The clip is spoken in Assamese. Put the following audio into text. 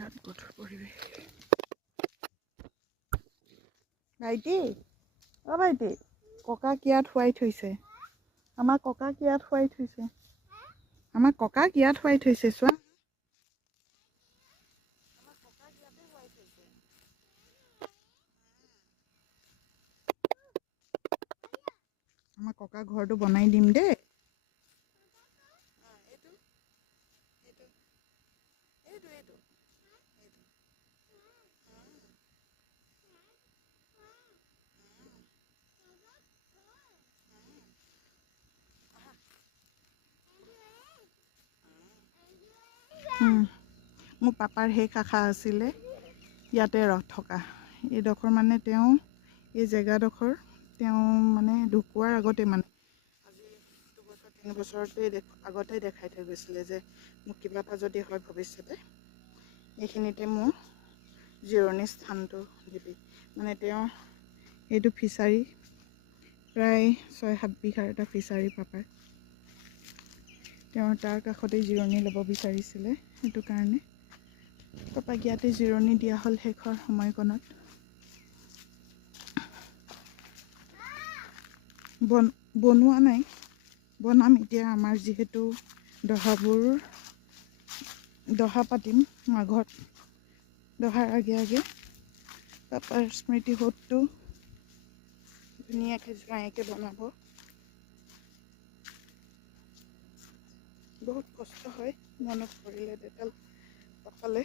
বিৰাট গধুৰ পৰিৱেশ। ভাইটি, অ ভাইটি, ককাক ইয়াত শুৱাই থৈছে। আমাৰ ককাক ইয়াত শুৱাই থৈছে। আমাৰ ককাক ইয়াত শুৱাই থৈছে, চোৱা। আমাৰ ককাক ইয়াতে শুৱাই থৈছে। আমাৰ ককাক ঘৰটো বনাই দিম দেই। মোৰ পাপাৰ শেষ আশা আছিলে ইয়াতে থকা। এইডোখৰ মানে তেওঁ এই জেগাডোখৰ তেওঁ মানে ঢুকোৱাৰ আগতে মানে আজি 2 বছৰ 3 বছৰতে আগতে দেখাই থৈ গৈছিলে যে মোক কিবা এটা যদি হয় ভৱিষ্যতে এইখিনিতে মোৰ জিৰণি স্থানটো দিবি। মানে তেওঁ এইটো ফিচাৰী প্ৰায় 6-7 বিঘাৰ এটা ফিচাৰী পাপাৰ। তেওঁ তাৰ কাষতে জিৰণি ল'ব বিচাৰিছিলে, সেইটো কাৰণে পাপাক ইয়াতে জিৰণি দিয়া হ'ল শেষৰ সময়কণত। বনোৱা নাই, বনাম এতিয়া। আমাৰ যিহেতু দহা পাতিম মাঘত, দহাৰ আগে আগে পাপাৰ স্মৃতিসৌধটো ধুনীয়াকৈ জোঁৱাইকে বনাব। বহুত কষ্ট হয় মনত পৰিলে দেউতাল পাপালে।